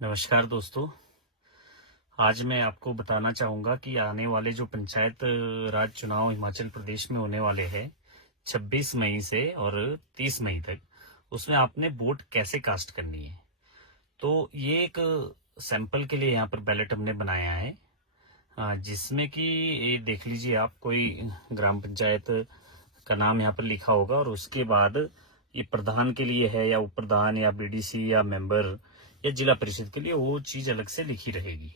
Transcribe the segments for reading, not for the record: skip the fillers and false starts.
नमस्कार दोस्तों। आज मैं आपको बताना चाहूँगा कि आने वाले जो पंचायत राज चुनाव हिमाचल प्रदेश में होने वाले हैं 26 मई से और 30 मई तक, उसमें आपने वोट कैसे कास्ट करनी है। तो ये एक सैंपल के लिए यहाँ पर बैलेट हमने बनाया है, जिसमें कि ये देख लीजिए, आप कोई ग्राम पंचायत का नाम यहाँ पर लिखा होगा और उसके बाद ये प्रधान के लिए है या उप प्रधान या बीडीसी या मेंबर या जिला परिषद के लिए वो चीज अलग से लिखी रहेगी।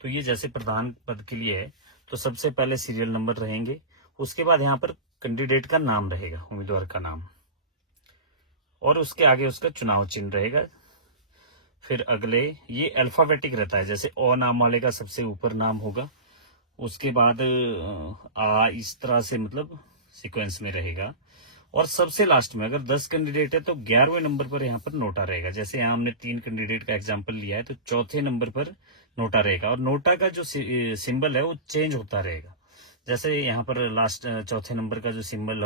तो ये जैसे प्रधान पद के लिए है तो सबसे पहले सीरियल नंबर रहेंगे, उसके बाद यहाँ पर कैंडिडेट का नाम रहेगा, उम्मीदवार का नाम, और उसके आगे उसका चुनाव चिन्ह रहेगा। फिर अगले ये अल्फाबेटिक रहता है, जैसे ओ नाम वाले का सबसे ऊपर नाम होगा, उसके बाद इस तरह से मतलब सीक्वेंस में रहेगा, और सबसे लास्ट में अगर 10 कैंडिडेट है तो 11वें नंबर पर यहाँ पर नोटा रहेगा। जैसे यहाँ हमने 3 कैंडिडेट का एग्जांपल लिया है तो चौथे नंबर पर नोटा रहेगा, और नोटा का जो सिंबल है वो चेंज होता रहेगा। जैसे यहाँ पर लास्ट चौथे नंबर का जो सिंबल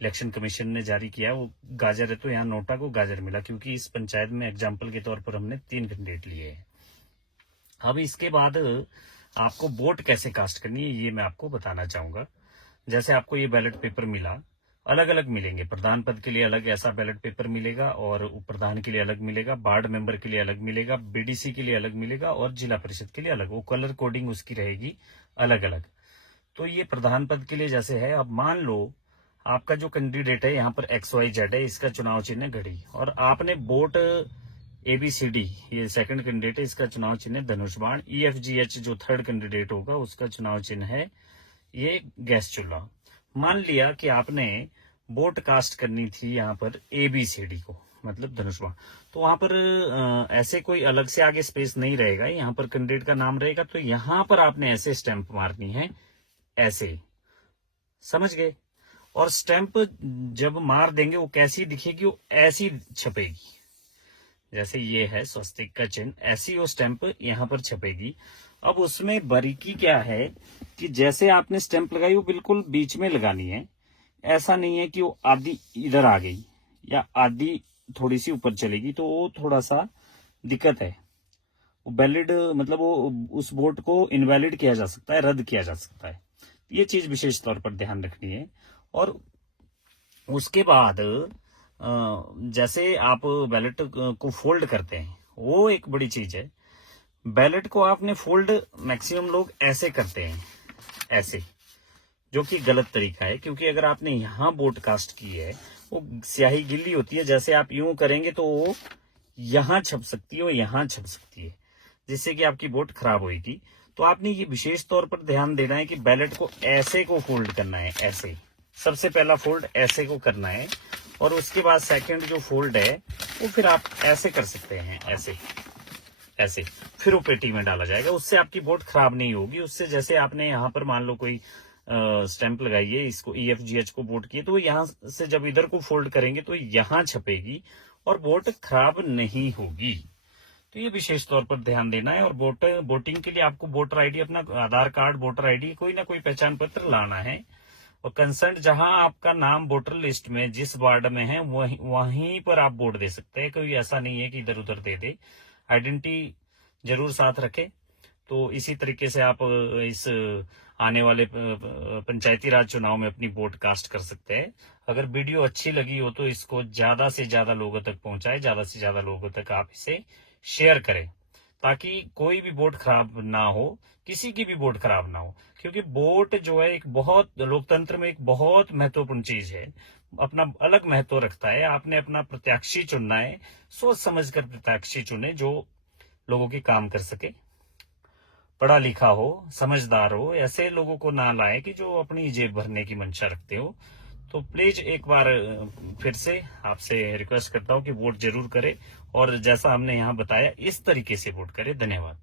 इलेक्शन कमीशन ने जारी किया है वो गाजर है, तो यहाँ नोटा को गाजर मिला, क्योंकि इस पंचायत में एग्जाम्पल के तौर पर हमने 3 कैंडिडेट लिए हैं। अब इसके बाद आपको वोट कैसे कास्ट करनी है ये मैं आपको बताना चाहूंगा। जैसे आपको ये बैलेट पेपर मिला, अलग अलग मिलेंगे, प्रधान पद के लिए अलग ऐसा बैलेट पेपर मिलेगा, और उप प्रधान के लिए अलग मिलेगा, वार्ड मेंबर के लिए अलग मिलेगा, बीडीसी के लिए अलग मिलेगा, और जिला परिषद के लिए अलग। वो कलर कोडिंग उसकी रहेगी अलग अलग। तो ये प्रधान पद के लिए जैसे है, अब मान लो आपका जो कैंडिडेट है यहाँ पर XYZ है, इसका चुनाव चिन्ह है घड़ी, और आपने वोट ABCD, ये सेकंड कैंडिडेट है, इसका चुनाव चिन्ह है धनुष बाण। EFGH जो थर्ड कैंडिडेट होगा उसका चुनाव चिन्ह है ये गैस चूल्हा। मान लिया कि आपने वोट कास्ट करनी थी यहाँ पर ABCD को, मतलब धनुष बाण, तो वहां पर ऐसे कोई अलग से आगे स्पेस नहीं रहेगा, यहाँ पर कैंडिडेट का नाम रहेगा, तो यहाँ पर आपने ऐसे स्टैंप मारनी है, ऐसे, समझ गए। और स्टैंप जब मार देंगे वो कैसी दिखेगी, वो ऐसी छपेगी, जैसे ये है स्वस्तिक का चिन्ह, ऐसी वो स्टैंप यहाँ पर छपेगी। अब उसमें बारीकी क्या है कि जैसे आपने स्टैंप लगाई वो बिल्कुल बीच में लगानी है, ऐसा नहीं है कि वो आधी इधर आ गई या आधी थोड़ी सी ऊपर चलेगी, तो वो थोड़ा सा दिक्कत है। वो वैलिड मतलब वो उस वोट को इनवैलिड किया जा सकता है, रद्द किया जा सकता है। ये चीज विशेष तौर पर ध्यान रखनी है। और उसके बाद जैसे आप बैलेट को फोल्ड करते हैं, वो एक बड़ी चीज है। बैलेट को आपने फोल्ड, मैक्सिमम लोग ऐसे करते हैं, ऐसे, जो कि गलत तरीका है, क्योंकि अगर आपने यहाँ वोट कास्ट की है वो स्याही गिल्ली होती है, जैसे आप यूं करेंगे तो वो यहाँ छप सकती है, वो यहाँ छप सकती है, जिससे कि आपकी वोट खराब होगी। तो आपने ये विशेष तौर पर ध्यान देना है कि बैलेट को ऐसे को फोल्ड करना है, ऐसे सबसे पहला फोल्ड ऐसे को करना है, और उसके बाद सेकंड जो फोल्ड है वो फिर आप ऐसे कर सकते हैं, ऐसे ऐसे, फिर वो पेटी में डाला जाएगा। उससे आपकी वोट खराब नहीं होगी। उससे जैसे आपने यहाँ पर मान लो कोई स्टैंप लगाइए, इसको EFGH को वोट किए, तो यहाँ से जब इधर को फोल्ड करेंगे तो यहाँ छपेगी और वोट खराब नहीं होगी। तो ये विशेष तौर पर ध्यान देना है। और वोटिंग के लिए आपको वोटर ID, अपना आधार कार्ड, वोटर ID, कोई ना कोई पहचान पत्र लाना है। और कंसर्न जहां आपका नाम वोटर लिस्ट में जिस वार्ड में है वहीं पर आप वोट दे सकते हैं। कोई ऐसा नहीं है कि इधर उधर दे दे, आइडेंटिटी जरूर साथ रखें। तो इसी तरीके से आप इस आने वाले पंचायती राज चुनाव में अपनी वोट कास्ट कर सकते हैं। अगर वीडियो अच्छी लगी हो तो इसको ज्यादा से ज्यादा लोगों तक पहुंचाएं, ज्यादा से ज्यादा लोगों तक आप इसे शेयर करें, ताकि कोई भी वोट खराब ना हो, किसी की भी वोट खराब ना हो। क्योंकि वोट जो है एक बहुत, लोकतंत्र में एक बहुत महत्वपूर्ण चीज है, अपना अलग महत्व रखता है। आपने अपना प्रत्याशी चुनना है, सोच समझकर प्रत्याशी चुने जो लोगों की काम कर सके, पढ़ा लिखा हो, समझदार हो। ऐसे लोगों को ना लाए कि जो अपनी जेब भरने की मंशा रखते हो। तो प्लीज एक बार फिर से आपसे रिक्वेस्ट करता हूं कि वोट जरूर करें, और जैसा हमने यहाँ बताया इस तरीके से वोट करें। धन्यवाद।